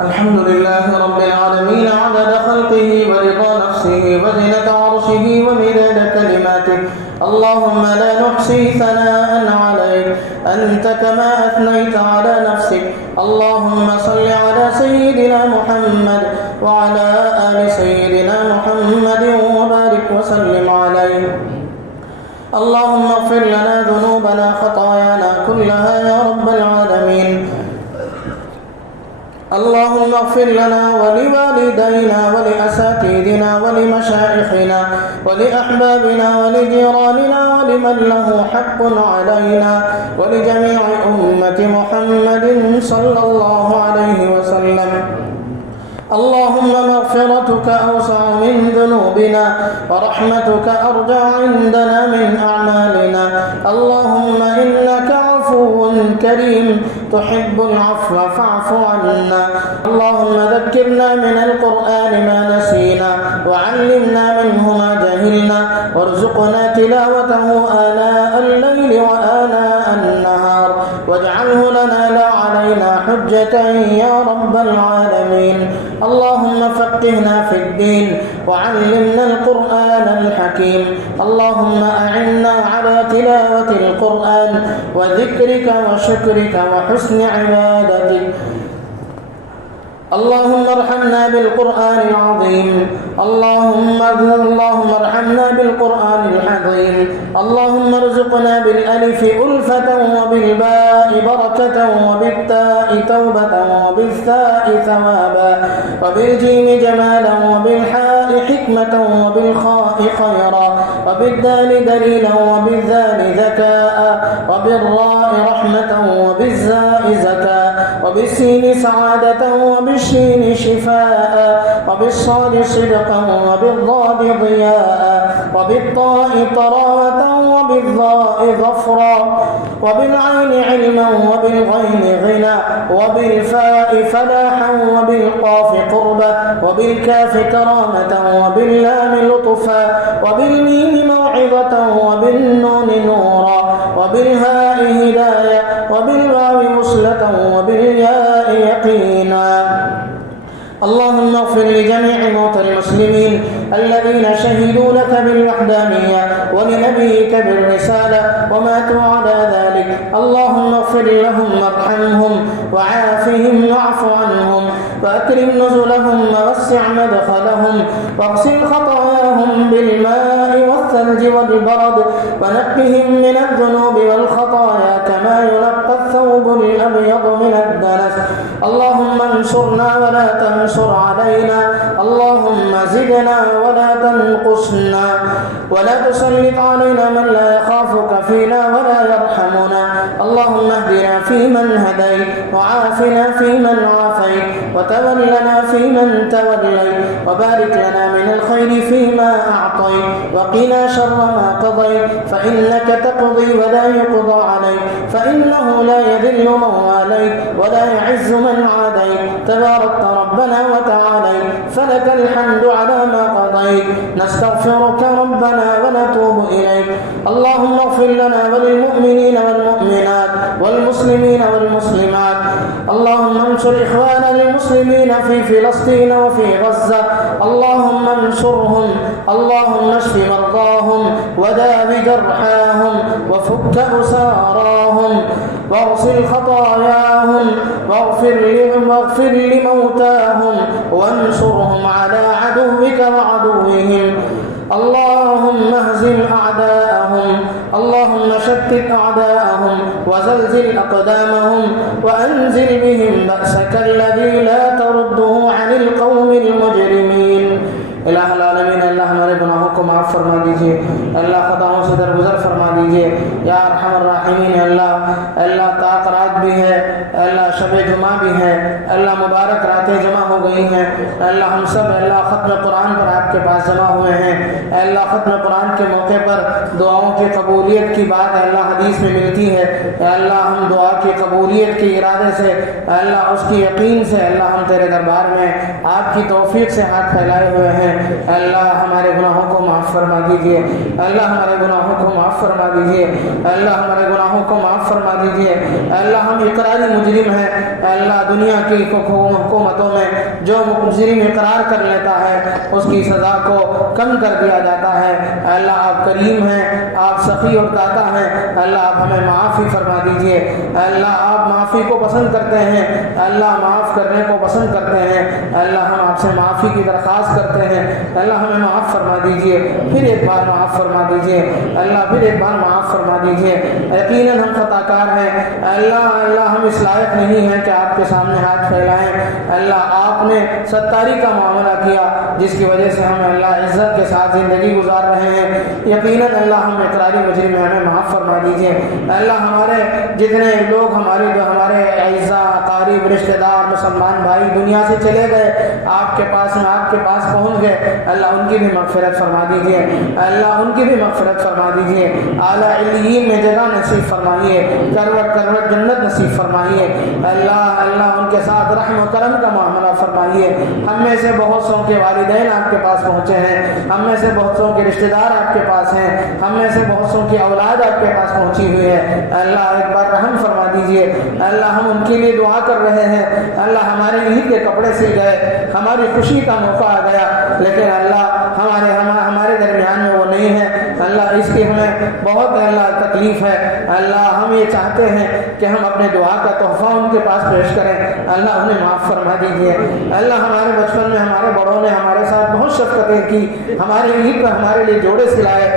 الحمد لله رب العالمين عدد خلقه ورضا نفسه وزنة عرشه ومداد كلماته. اللهم لا نحصي ثناء عليك أنت كما أثنيت على نفسك. اللهم صل على سيدنا محمد وعلى آل سيدنا محمد وبارك وسلم عليه. اللهم اغفر لنا ذنوبنا خطايانا كلها يا رب العالمين. اللهم اغفر لنا ولوالدينا ولأساتذتنا ولمشايخنا ولأحبابنا ولجيراننا ولمن له حق علينا ولجميع أمة محمد صلى الله عليه وسلم. اللهم مغفرتك أوسع من ذنوبنا ورحمتك أرجى عندنا من أعمالنا. اللهم إنك عفو كريم تحب العفو فاعف عنا. اللهم ذكرنا من القرآن ما نسينا وعلمنا منه ما جهلنا وارزقنا تلاوته آناء الليل وآناء النهار واجعله لنا لا علينا حجة يا رب العالمين. اللهم فقهنا في الدين وعلمنا القرآن الحكيم. اللهم أعنا على تلاوة القرآن وذكرك وشكرك وحسن عبادتك. اللهم ارحمنا بالقرآن العظيم. اللهم ارحمنا بالقرآن العظيم. اللهم ارزقنا بالألف ألفة وبالباء بركة وبالتاء توبة وبالثاء ثوابا وبالجيم جمالا وبالحاء حكمة وبالخاء خيرا وبالدال دليلا وبالذال ذكاء وبالراء رحمة وبالزاء زكاء وبالسين سعادة وبالشين شفاء وبالصاد صدقا وبالضاد ضياء وبالطاء طراوة وبالضاء ظفرا وبالعين علما وبالغين غنى وبالفاء فلاحا وبالقاف قربا وبالكاف كرامة وباللام لطفا وبالميم موعظة وبالنون نورا وبالهاء هداية وبالواو وصلة وبالياء يقينا. اللهم اغفر لجميع موتى المسلمين الذين شهدوا لك بالوحدانية ولنبيك بالرسالة وماتوا على ذلك. اللهم اغفر لهم وارحمهم وعافهم واعف عنهم وأكرم نزلهم ووسع مدخلهم واغسل خطاياهم بالماء والثلج والبرد ونقهم من الذنوب والخطايا كما ينقى الثوب الأبيض من الدنس. اللهم انصرنا ولا تنصر علينا. اللهم زدنا ولا تنقصنا ولا تسلط علينا من لا يخافك فينا ولا يرحمنا. اللهم اهدنا فيمن هديت وعافنا فيمن عافيت وتولنا فيمن توليت وبارك لنا من الخير فيما أعطيت وقنا شر ما قضيت فإنك تقضي ولا يقضى عليك فإنه لا يذل من واليت ولا يعز من عاديت تباركت ربنا وتعاليت فلك الحمد على ما قضيت. نستغفرك ربنا ونتوب إليك. اللهم اغفر لنا وللمؤمنين والمؤمنات والمسلمين والمسلمات. اللهم انصر إخواننا المسلمين في فلسطين وفي غزة. اللهم انصرهم. اللهم اشف مرضاهم وداو جرحاهم وفك أساراهم واغسل خطاياهم واغفر لموتاهم وانصرهم على عدوك وعدوهم. اللهم اهزم أعداءهم. اللهم شتت أعداءهم وزلزل أقدامهم وأنزل بهم بأسك الذي لا ترده عن القوم المجرمين. الہ العالمین اللہ ہمارے گناہوں کو معاف فرما دیجئے. اللہ خطاؤں سے درگزر فرما دیجئے یا ارحم الراحمین. اللہ طاق رات بھی ہے, اللہ شب جمعہ بھی ہے, اللہ مبارک راتیں جمع ہو گئی ہیں. اللہ ہم سب اللہ ختم قرآن پر آپ کے پاس جمع ہوئے ہیں، اللہ ختم قرآن کے موقع پر دعاؤں کی قبولیت کی بات اللہ حدیث میں ملتی ہے، اللہ ہم دعا کی قبولیت کے ارادے سے، اللہ اس کی یقین سے اللہ ہم تیرے دربار میں آپ کی توفیق سے ہاتھ پھیلائے ہوئے ہیں۔ اللہ ہمارے گناہوں کو معاف فرما دیجیے، اللہ ہمارے گناہوں کو معاف فرما دیجیے، اللہ ہمارے گناہوں کو معاف فرما دیجیے۔ اللہ ہم اقراری مجرم ہیں، اللہ دنیا کی حکومتوں میں جو مجرم اقرار کر لیتا ہے اس کی سزا کو کم کر دیا جاتا ہے۔ اللہ آپ کریم ہیں، آپ سخی اور داتا ہیں، اللہ آپ ہمیں معافی فرما دیجیے۔ اللہ آپ معافی کو پسند کرتے ہیں، اللہ معاف کرنے کو پسند کرتے ہیں۔ اللہ ہم آپ سے معافی کی درخواست کرتے ہیں، اللہ ہمیں معاف فرما دیجیے، پھر ایک بار معاف فرما دیجیے، اللہ پھر ایک بار معاف فرما دیجیے۔ یقیناً ہم خطا کار ہیں، اللہ ہم اس لائق نہیں ہیں کہ آپ کے سامنے ہاتھ پھیلائیں۔ اللہ آپ نے ستاری کا معاملہ کیا جس کی وجہ سے ہم اللہ عزت کے ساتھ زندگی گزار رہے ہیں۔ یقیناً اللہ ہم اقراری مجرم ہیں، ہمیں معاف فرما دیجیے۔ اللہ ہمارے جتنے لوگ ہمارے اعزاء اقارب رشتہ دار مسلمان بھائی دنیا سے چلے گئے، آپ کے پاس پہنچ گئے، اللہ ان کی بھی مغفرت فرما دیجیے، اللہ ان کی بھی مغفرت فرما دیجیے۔ اعلیٰ علیین میں جگہ نصیب فرمائیے، کروٹ کروٹ جنت نصیب فرمائیے۔ اللہ ان کے ساتھ رحم و کرم کا معاملہ فرمائیے۔ ہم میں سے بہت سو کے والدین آپ کے پاس پہنچے ہیں، ہم میں سے بہت سو کے رشتہ دار آپ کے پاس ہیں، ہم میں سے بہت سو کی اولاد آپ کے پاس پہنچی ہوئی ہے۔ اللہ ایک بار رحم فرما دیجیے۔ اللہ ہم ان کے لیے دعا کر رہے ہیں، اللہ ہمارے عید کے کپڑے سل گئے، ہماری خوشی کا موقع آ گیا، لیکن اللہ ہمارے درمیان میں وہ نہیں ہے۔ اللہ اس کی ہمیں بہت اللہ تکلیف ہے۔ اللہ ہم یہ چاہتے ہیں کہ ہم اپنے دعا کا تحفہ ان کے پاس پیش کریں، اللہ انہیں معاف فرما دیجیے۔ اللہ ہمارے بچپن میں ہمارے بڑوں نے ہمارے ساتھ بہت شفقتیں کی، ہمارے عید پر ہمارے لیے جوڑے سلائے،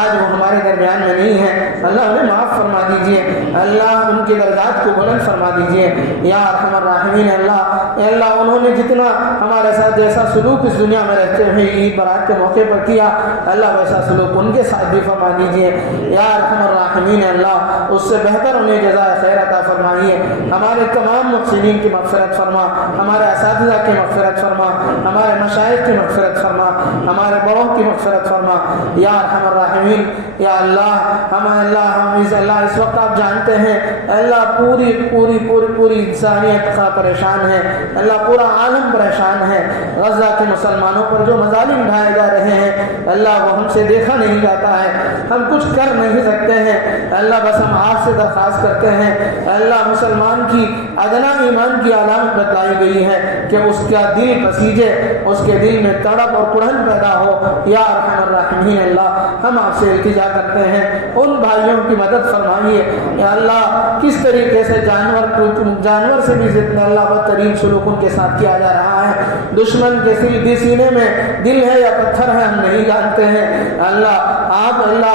آج وہ ہمارے درمیان میں نہیں ہے، اللہ انہیں معاف فرما دیجیے۔ اللہ ان کی درجات کو بلند فرما دیجیے یا ارحم الراحمین۔ اللہ انہوں نے جتنا ہمارے ساتھ جیسا سلوک اس دنیا میں رہتے ہوئے عید برات کے موقع پر کیا، اللہ ویسا سلوک ان کے ساتھ بھی فرما دیجیے یا ارحم الراحمین۔ اللہ اس سے بہتر انہیں جزائے خیر عطا فرمائیے۔ ہمارے تمام محسنین کی مغفرت فرما، ہمارے اساتذہ کی مغفرت فرما، ہمارے مشائخ کی مغفرت فرما، ہمارے بڑوں کی مغفرت فرما یا ارحم الراحمین۔ یا اللہ اس وقت آپ جانتے ہیں اللہ پوری انسانیت کا پریشان ہے، اللہ پورا عالم پریشان ہے۔ غزہ کے مسلمانوں پر جو مظالم ڈھائے جا رہے ہیں اللہ وہ ہم سے دیکھا نہیں جاتا ہے، ہم کچھ کر نہیں سکتے ہیں، اللہ بس ہم آپ سے درخواست کرتے ہیں اللہ مسلمان کی ادنا ایمان کی علامت بتلائی گئی ہے کہ اس کا دل پسیجے، اس کے دل میں تڑپ اور کڑھن پیدا ہو یا ارحم الراحمین۔ اللہ ہم آپ سے التجا کرتے ہیں ان بھائیوں کی مدد فرمائیے یا اللہ کس طریقے سے جانور سے بھی زندہ اللہ بدترین سلوک ان کے ساتھ کیا جا رہا ہے، دشمن کے سینے میں دل ہے یا پتھر ہے ہم نہیں جانتے ہیں۔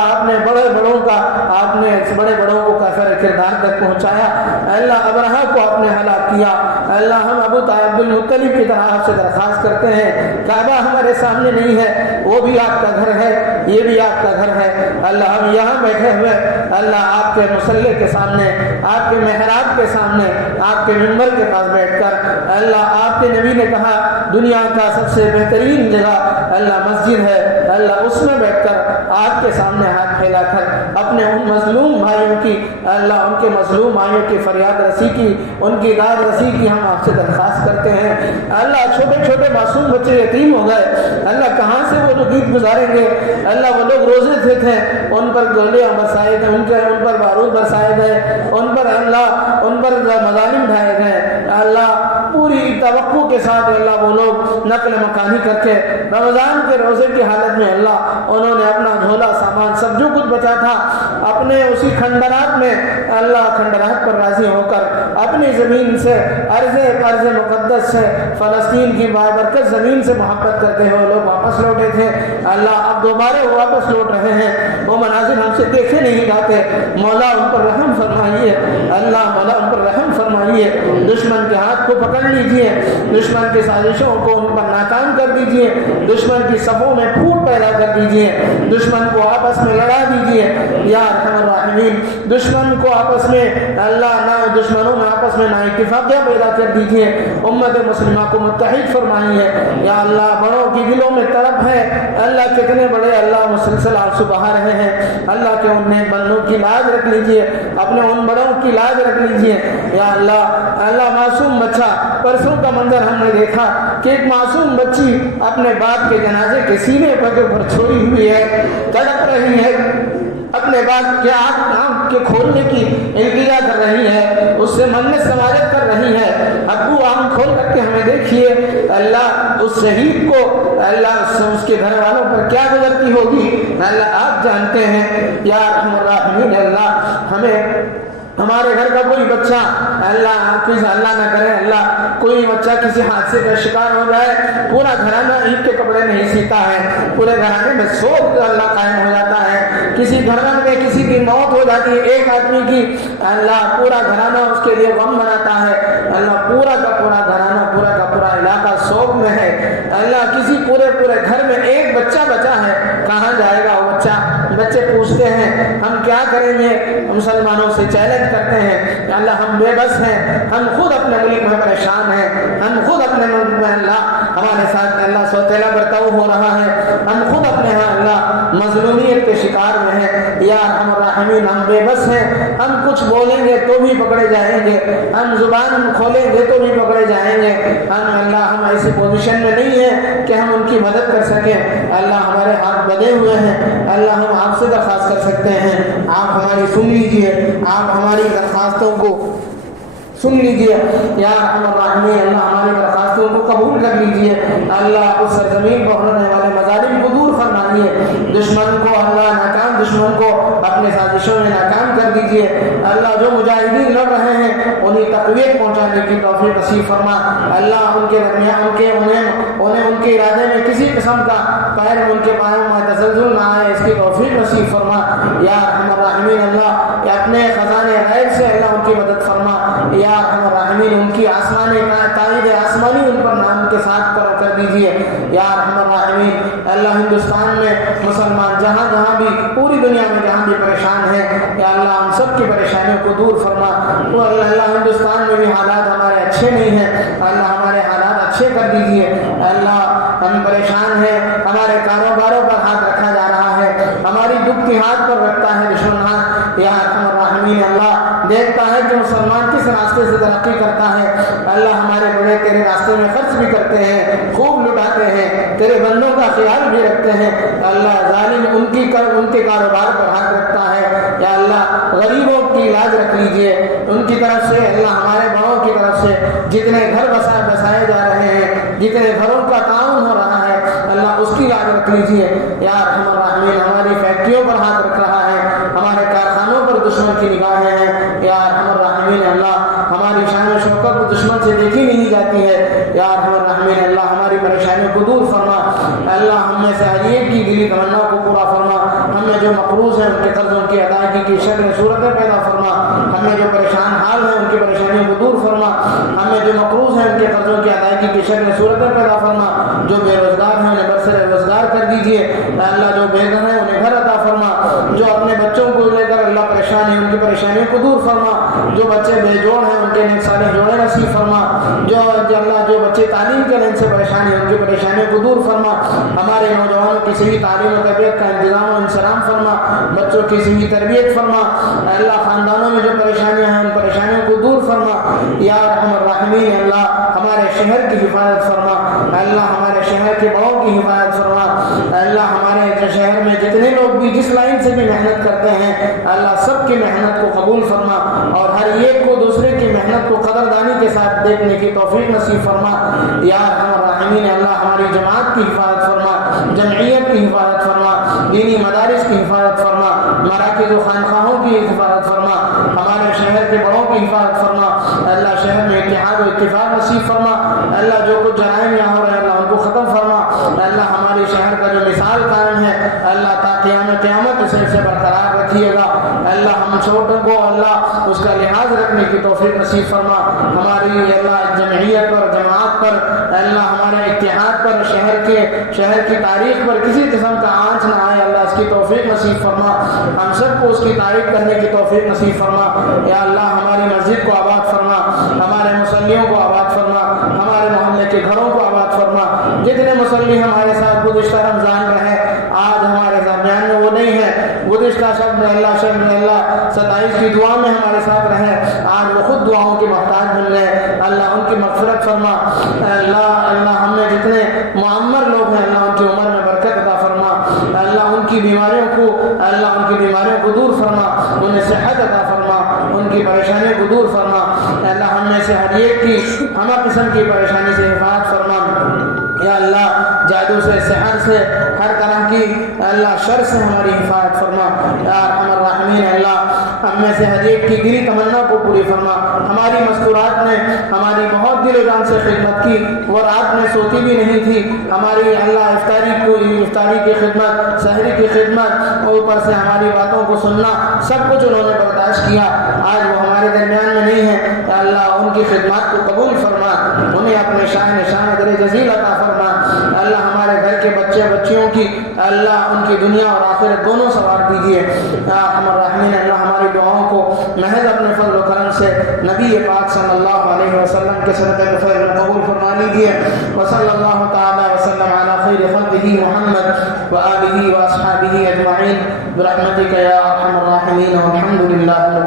آپ نے بڑے بڑوں کو کافر کردار تک پہنچایا، اللہ ابرہہ کو آپ نے ہلاک کیا۔ اللہ ہم ابو طالب بن مطلب کی طرح آپ سے درخواست کرتے ہیں، کعبہ ہمارے سامنے نہیں ہے، وہ بھی آپ کا گھر ہے، یہ بھی آپ کا گھر ہے۔ اللہ ہم یہاں بیٹھے ہوئے اللہ آپ کے مصلی کے سامنے، آپ کے محراب کے سامنے، آپ کے منبر کے پاس بیٹھ کر اللہ آپ کے نبی نے کہا دنیا کا سب سے بہترین جگہ اللہ مسجد ہے، اللہ اس میں بیٹھ کر آپ کے سامنے ہاتھ پھیلا کر اپنے ان مظلوم بھائیوں کی اللہ ان کے مظلوم بھائیوں کی فریاد رسی کی، ان کی داد رسی کی ہم آپ سے درخواست کرتے ہیں۔ اللہ چھوٹے چھوٹے معصوم بچے یتیم ہو گئے، اللہ کہاں سے وہ لوگ عید گزاریں گے؟ اللہ وہ لوگ روزے تھے ان پر گولیاں برسائے گئے، ان پر بارود برسائے گئے، ان پر مظالم ڈھائے گئے۔ اللہ پوری توقع کے ساتھ اللہ وہ لوگ نقل مکانی کر کے رمضان کے روزے کی حالت میں اللہ انہوں نے اپنا جھولا سامان سب جو کچھ بچا تھا اپنے اسی کھنڈرات میں اللہ کھنڈرات پر راضی ہو کر اپنی زمین سے ارض مقدس سے فلسطین کی بابرکت زمین سے محبت کرتے ہوئے لوگ واپس لوٹے تھے۔ اللہ اب دوبارہ واپس لوٹ رہے ہیں، وہ مناظر ہم سے دیکھے نہیں جاتے، مولا ان پر رحم فرمائیے، اللہ مولا ان پر رحم فرمائیے، دشمن کے ہاتھ کو پکڑنے لیجیے, دشمن کی سازشوں کو ان پر ناکام کر دیجیے, دشمن کی صفوں میں پھوٹ پیدا کر دیجیے, دشمن کو آپس میں لڑا دیجیے یا ارحم الراحمین. دشمن کو آپس میں اللہ نہ دشمنوں میں آپس میں نا اتفاقیہ پیدا کر دیجیے, امت مسلمہ کو متحد فرمائیے یا اللہ. بڑوں کی دلوں میں طرف ہے اللہ, کتنے بڑے اللہ مسلسل آنسو بہا رہے ہیں اللہ کے ان نیک بندوں کی لاج رکھ لیجیے, اپنے ان بڑوں کی لاج رکھ لیجیے یا اللہ. اللہ معصوم بچہ, پرسوں کا منظر ہم نے دیکھا کہ ایک معصوم بچی اپنے باپ کے جنازے کے سینے پر کے اوپر چھوڑی ہوئی ہے, تڑپ رہی ہے, اپنے باپ کے آنکھ کے کھولنے کی التجا کر رہی ہے, اس سے منت سماجت کر رہی ہے. ابو آنکھ کھول کر کے ہمیں دیکھیے اللہ اس شہید کو اللہ اس کے گھر والوں پر کیا گزرتی ہوگی اللہ آپ جانتے ہیں یا ارحم الراحمین. اللہ ہمیں ہمارے گھر کا کوئی بچہ اللہ نہ کرے اللہ کوئی بچہ کسی حادثے کا شکار ہو جائے, پورا گھرانہ عید کے کپڑے نہیں سیتا ہے, پورے گھرانے میں سوگ اللہ قائم ہو جاتا ہے, کسی گھرانے میں کسی کی موت ہو جاتی ہے ایک آدمی کی, اللہ پورا گھرانہ اس کے لیے غم بناتا ہے اللہ, پورا کا پورا گھرانہ پورا کا پورا علاقہ سوگ میں ہے اللہ. کسی پورے گھر میں ایک بچہ بچا ہے, کہاں جائے گا وہ بچہ؟ بچے پوچھتے ہیں ہم کیا کریں گے, مسلمانوں سے چیلنج کرتے ہیں کہ اللہ ہم بے بس ہیں, ہم خود اپنے ملک میں پریشان ہیں, ہم خود اپنے ملک میں اللہ ہمارے ساتھ اللہ سوتیلا برتاؤ ہو رہا ہے, ہم خود اپنے ہاں اللہ مظلومیت کے شکار میں ہیں یا ارحم الراحمین. ہم بے بس ہیں, ہم کچھ بولیں گے تو بھی پکڑے جائیں گے, ہم زبان کھولیں گے تو بھی پکڑے جائیں گے. ہم اللہ ہم ایسی پوزیشن میں نہیں ہیں کہ ہم ان کی مدد کر سکیں اللہ, ہمارے ہاتھ بدے ہوئے ہیں اللہ. ہم آپ سے درخواست کر سکتے ہیں آپ ہماری سن لیجئے, آپ ہماری درخواستوں کو سن لیجئے یا ارحم الراحمین. اللہ ہماری درخواستوں کو قبول کر لیجئے اللہ. اس سرزمین پر ہونے والے مظالم کو دور فرمائیے, دشمن کو اللہ ناکام, دشمن کو اپنے سازشوں میں ناکام کر دیجئے اللہ. جو مجاہدین لڑ رہے ہیں انہیں تقویت پہنچانے کی توفیق نصیب فرما اللہ. ان کے درمیان انہیں ان کے ارادے میں کسی قسم کا پیر ان کے پاؤں میں تزلزل نہ آئے, اس کی توفیق نصیب فرما یا ارحم الراحمین. اللہ اپنے خزانے غیب سے اللہ ان کی مدد فرما یا ارحم الراحمین. ان کی تائید آسمانی ان پر نام کے ساتھ کر دیجیے یا ارحم الراحمین. اللہ ہندوستان میں مسلمان جہاں بھی پوری دنیا میں جہاں بھی پریشان ہیں یا اللہ ہم سب کی پریشانیوں کو دور فرما. اللہ ہندوستان میں بھی حالات ہمارے اچھے نہیں ہیں اللہ, ہمارے حالات اچھے کر دیجیے اللہ. ہم پریشان ہیں, ہمارے کاروباروں پر ہاتھ رکھا جا رہا ہے, ہماری دکھ کی ہاتھ پر رکھتا ہے دشمن ہاتھ یا ارحم الراحمین. اللہ دیکھتا ہے کہ مسلمان کس راستے سے ترقی کرتا ہے اللہ. ہمارے بڑے تیرے راستے میں خرچ بھی کرتے ہیں, خوب لٹاتے ہیں, تیرے بندوں کا خیال بھی رکھتے ہیں اللہ. ظالم ان کے کاروبار پر ہاتھ رکھتا ہے یا اللہ. غریبوں کی لاج رکھ لیجئے ان کی طرف سے اللہ, ہمارے بڑوں کی طرف سے جتنے گھر بسائے جا رہے ہیں, جتنے گھروں کا تعاون ہو رہا ہے اللہ, اس کی لاج رکھ لیجئے یا ارحم الراحمین. ہماری فیکٹریوں پر ہاتھ رکھ رہا ہے, ہمارے کارخانوں پر دشمن کی نگاہیں ہیں یا ارحم الراحمین. اللہ ہماری شان و شوکت دشمن سے دیکھی نہیں جاتی ہے یا ارحم الراحمین. اللہ ہماری پریشانیوں کو دور فرما اللہ. ہم میں سے ہر ایک کی دلی تمنا کو پورا فرما. ہم میں جو مقروض ہیں ان کے قرضوں کی ادائیگی کی شکل صورتیں پیدا فرما. ہم میں جو پریشان حال ہیں ان کی پریشانیوں کو دور فرما. ہم میں جو مقروض ہیں ان کے قرضوں کی ادائیگی کی شکل صورتیں پیدا فرما. جو بے روزگار ہیں انہیں برسر روزگار کر دیجیے اللہ. جو بے گھر ہیں انہیں گھر عطا فرما. جو اپنے بچوں کو لے کر اللہ پریشان ہے ان کی پریشانیوں کو دور فرما. جو بچے بے جوڑ ہیں ان کے نیک صالح جوڑے نصیب فرما. جو بچے تعلیم کے لین سے پریشان ہیں ان کی پریشانیوں کو دور فرما. ہمارے نوجوانوں کی صحیح تعلیم و تربیت کا انتظام و انسلام فرما. بچوں کی صحیح تربیت فرما اللہ. خاندانوں میں جو پریشانیاں ہیں ان پریشانیوں کو دور فرما یا ارحم الراحمین. اللہ ہمارے شہر کی حفاظت فرما اللہ. ہمارے شہر کے بڑوں کی حفاظت فرما اللہ. ہمارے شہر میں جتنے لوگ بھی جس لائن سے بھی محنت کرتے ہیں اللہ, سب کی محنت کو قبول فرما اور ہر ایک کو دوسرے کی محنت کو قدردانی کے ساتھ دیکھنے کی توفیق نصیب فرما یا ارحم الراحمین. اللہ ہماری جماعت کی حفاظت فرما, جمعیت کی حفاظت فرما, دینی مدارس کی حفاظت فرما, مراکز و خانقاہوں کی حفاظت فرما. ہمارے شہر کے بڑوں کی حفاظت فرما اللہ. شہر میں اتحاد و اتفاق نصیب فرما اللہ. جو کچھ جرائم یہاں ہو رہے ہیں اللہ ان کو ختم فرما اللہ. ہمارے شہر کا جو مثال قائم ہے اللہ تا قیامت اسے سے برقرار رکھیے گا اللہ. ہم چھوٹوں کو اللہ اس کا لحاظ رکھنے کی توفیق نصیب فرما. ہمارے ہماری اللہ جمعیت پر، جماعت پر، اللہ ہمارے اتحاد پر، شہر کی تاریخ پر کسی قسم کا آنچ نہ آئے، اللہ اس کی توفیق نصیب فرما، ہم سب کو اس کی تعریف کرنے کی توفیق نصیب فرما۔ یا اللہ ہماری مسجد کو آباد فرما، ہمارے مصلیوں کو آباد فرما، ہمارے محلے کے گھروں کو آباد فرما۔ جتنے مصلی ہمارے ساتھ گزشتہ رمضان میں ہیں، آج ہمارے درمیان میں وہ نہیں ہے، گزشتہ شب میں اللہ 27 کی دعا میں ہمارے ساتھ رہے، آج وہ خود دعاؤں کے محتاج بن گئے، اللہ ان کی مغفرت فرما۔ اللہ ہم میں جتنے معمر لوگ ہیں، اللہ ان کی عمر میں برکت عطا فرما، اللہ ان کی بیماریوں کو دور فرما، انہیں صحت عطا فرما، ان کی پریشانیوں کو دور فرما۔ اللہ ہم میں سے ہر ایک کی ہمہ قسم کی پریشانی سے حفاظت فرما۔ یا اللہ جادو سے، سحر سے، ہر طرح کی اللہ شر سے ہماری حفاظت فرما۔ یا ارحم الراحمین، اللہ ہم میں سے ہر ایک کی دلی تمنا کو پوری فرما۔ ہماری مذکورات نے ہماری بہت دل و جان سے خدمت کی، وہ رات میں سوتی بھی نہیں تھی، ہماری اللہ افطاری کی خدمت، سحری کی خدمت، اوپر سے ہماری باتوں کو سننا، سب کچھ انہوں نے برداشت کیا۔ آج وہ ہمارے درمیان میں نہیں ہے، یا اللہ ان کی خدمات کو قبول فرما، انہیں اپنے شاہ در جزیل عطا فرما۔ اللہ ہمارے گھر کے بچے بچیوں کی اللہ ان کی دنیا اور آخرت دونوں سنوار دیجیے۔ یا ارحم الراحمین، اللہ ہماری دعاؤں کو محض اپنے فضل و کرم سے نبی پاک صلی اللہ علیہ وسلم کے صدقے خیر میں قبول فرما لیجیے۔ وصلی اللہ تعالی وسلم علی خیر خلقہ محمد وآلہ واصحابہ اجمعین برحمتک یا ارحم الراحمین، والحمد للہ۔